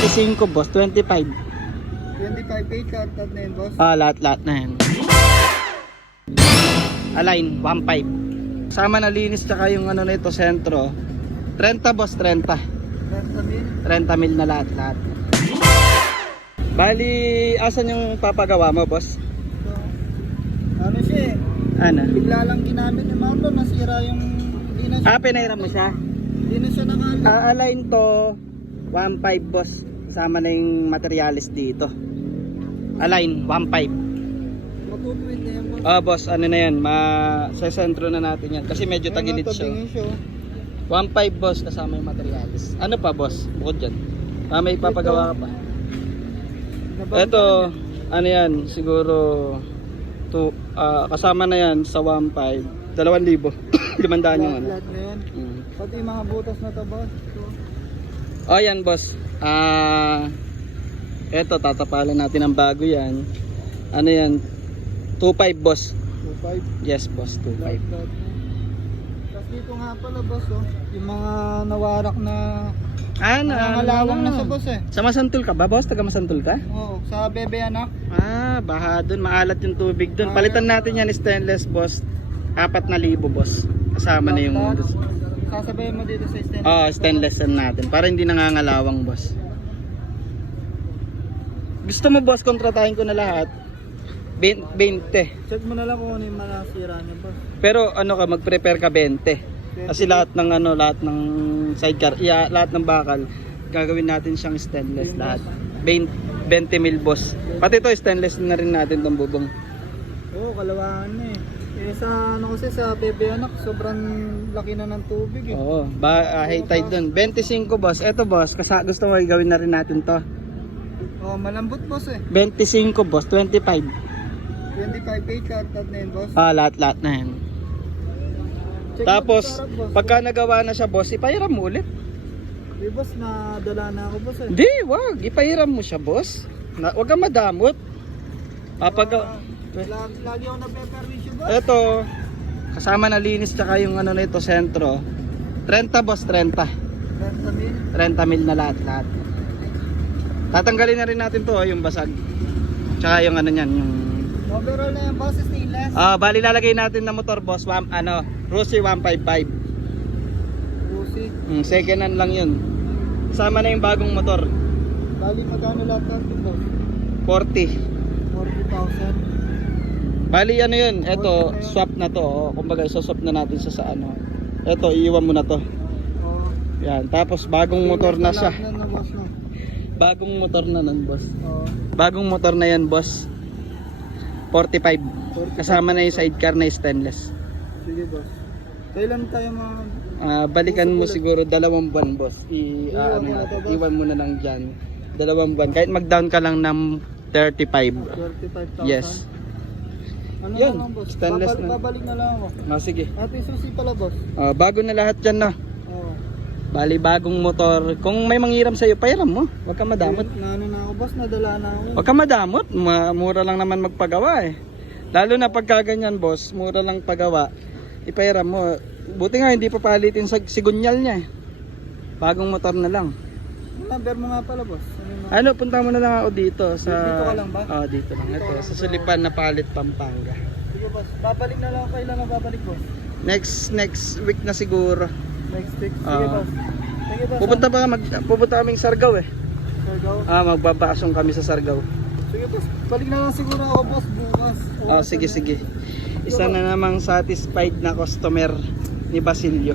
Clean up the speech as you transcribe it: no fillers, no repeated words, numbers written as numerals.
25 boss, 25. 25 kartad na yun, boss. Lahat na yan. Align, 1.5. Sama na linis tsaka yung ano nito, sentro. 30 boss, 30. 30 mil na lahat. Bali, asan yung papagawa mo, boss? So, ano siya eh. Ano? Bigla lang ginamit ni Marlon, nasira yung... Pinairam mo siya? Hindi na siya nakalit. Align to 1.5 boss. Kasama na yung materialis dito. Align 1.5. Matutuwid na yan, boss. Boss, ano na yan, sa sentro na natin yan kasi medyo tagilid siya. 1.5 boss kasama yung materialis. Ano pa boss? Bukod dyan. May ipapagawa ka pa. Ito, ano yan, siguro kasama na yan sa 1.5, 2,000. 500 yung ano. Lahat na yan. Pati yung mga butas na to, boss. Yan boss. Eto, tatapalan natin ang bago yan. Ano yan? 2.5 boss. 2.5. Yes boss, 2.5. Tapos dito nga pala, boss, oh, yung mga nawarak na Nangangalawang na sa boss eh. Sa Masantul ka ba boss? Taga Masantul ka? Oo, sa Bebe Anak. Baha dun, maalat yung tubig dun. Palitan natin yan stainless boss. 4,000 boss. Kasama na yung sasabayan mo dito sa stainless. Stainless yan natin para hindi nangangalawang boss. Gusto mo boss, kontratahin ko na lahat. 20. Check mo na lang kung ano yung manasira niya, boss. Pero ano ka, mag-prepare ka 20. Kasi lahat ng sidecar, lahat ng bakal, gagawin natin siyang stainless lahat. 20 mil boss. Pati ito stainless na rin natin tong bubong. Oo, kalawahan na eh. Sa ano kasi sa Bebe Anak, sobrang laki na ng tubig eh. Oo, high tide dun. 25 boss. Eto boss, gusto mo gawin na rin natin to. Malambot boss eh. 25 boss, 25. 25 kartad na yun, boss. Lahat na yan. Check Tapos, mo sa harap, boss. pagka nagawa na siya boss, ipahiram mo ulit. Boss, nadala na ako, boss eh. Hindi, wag. Ipahiram mo siya boss. Wag kang madamot. Lagi ako nagpe-permission, boss. Eto, kasama na linis tsaka yung ano nito, sentro. 30 boss, 30. 30 mil. 30 mil na lahat. Tatanggalin na rin natin to, yung basag. Tsaka yung ano niyan, yung... Overall na yan, boss, stainless. Bali lalagay natin na motor boss, Rusi 155. Rusi. Second hand lang yun. Kasama na yung bagong motor. Bali, magkano lahat natin, boss? 40. 40,000. Bali ano yun, eto, swap na to. Kumbaga, swap na natin sa ano. Eto, iiwan mo na to. Oo. Yan, tapos bagong motor na siya. Lahat na, boss, no? Bagong motor na nun, boss. Oo. Bagong motor na yan, boss. 45. Kasama na yung sidecar na stainless. Sige, boss. Kailan tayo Balikan mo siguro 2 buwan, boss. Iwan mo na lang dyan. 2 buwan. Kahit mag-down ka lang ng 35. 35,000? Yes. Ano Yun, na lang, boss? stainless na. Babalik na lang ako. Sige. Ate, susi pala, boss. Bago na lahat dyan, no? Oo. Bali, bagong motor. Kung may manghiram sa'yo, pahiram mo. Huwag kang madamot. Ano na ako, boss? Nadala na ako. Huwag kang madamot. Mura lang naman magpagawa eh. Lalo na pagka ganyan, boss, mura lang pagawa. Ipahiram mo. Buti nga hindi pa palitin sa sigunyal niya eh. Bagong motor na lang. Number mo nga pala, boss. Punta mo na lang ako dito sa... Dito ka lang ba? Dito lang. Ito, sa Sulipan na Palit, Pampanga. Sige, boss. Babalik na lang. Kailan na babalik, boss? Next week na siguro. Next week. Sige, boss. Sige, boss. Pupunta kaming Sargao eh. Sargao? Magbabasong kami sa Sargao. Sige, boss. Balik na lang siguro ako, boss, bukas. Sige. Isa na namang satisfied na customer ni Basilio.